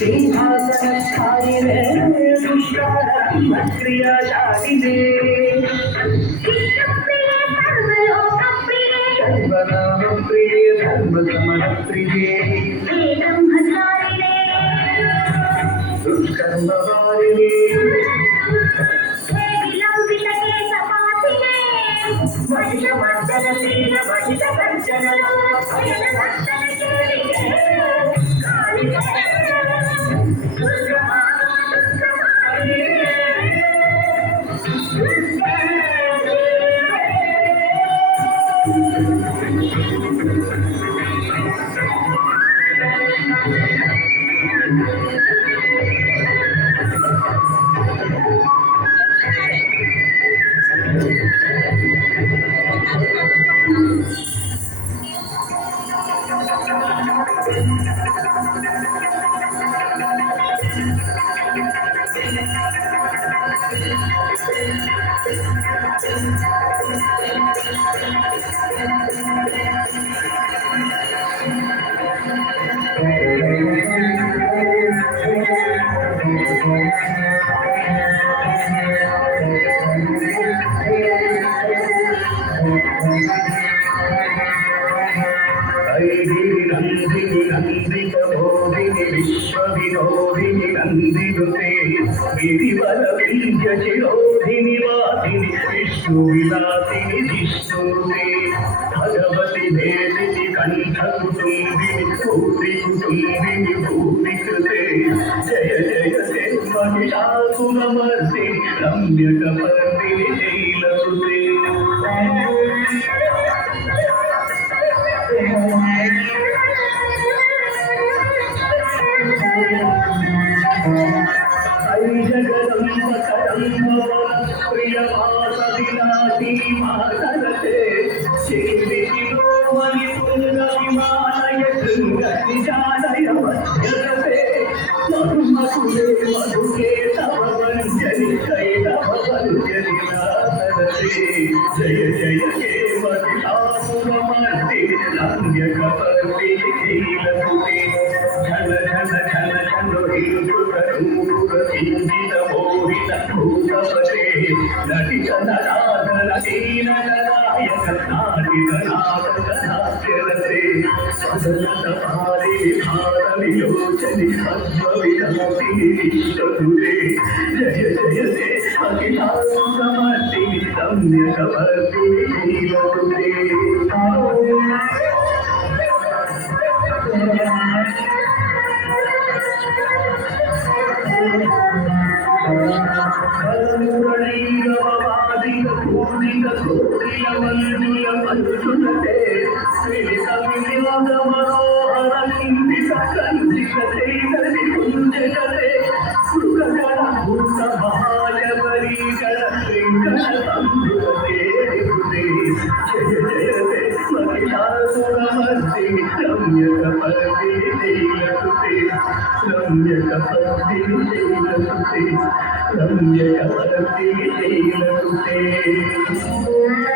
सिंहासनस्थायिने दुष्टारम्भक्रियाशालिने सर्वनामप्रिये धर्मसमरप्रिये दुष्कर्मवारिणे महिषमर्दनशील नंदितबोधिनि विश्वविनोदिनि नन्दिनुते गिरिवरविन्द्यचिरोधिनि वासिनि विष्णुविलासिनि जिष्णुते भगवति देविनि कण्ठकुटुम्बिनि भूतिकुटुम्बिनि भूतिकृते जय जय ते महिषासुरमर्दिनि रम्यकपर्दिनि शैलसुते प्रियमासदिनाशिनी मातरते शिखिशिरोमणि पुण्यहिमालय शृङ्गनिजालय मध्यरते मधुमधुरे मधुके तव वञ्जनि कैतववञ्जनि नासरते जय जय हे महिषासुरमर्दिनि रम्यकपर्दिनि शैलसुते झन झन झन झन हिन्दुरनूपुरसिञ्जित मोहित भूतपते नटित नराधर दीननायक नाटित नाटक नाट्यरते सदनत पारे भारविलोचनि पद्मविलासिनि विश्वसुते जय जय ते अखिलासुरमर्दिनि रम्यकपर्दिनि शैलसुते मुरळीरववादिक पूर्णिक कोटिय मल्लिय मल्लुलते श्रीसविनिवदमनोहर निन्दित कञ्जिक चैतनि कुञ्जकते मृगगण भूत महाजवरीगण शृङ्गण सम्भुते जय जय ते महिषासुरमर्दिनि रम्यकपर्दिनि शैलसुते रम्यकपर्दिनि शैलसुते रम्यकपर्दिनि शैलसुते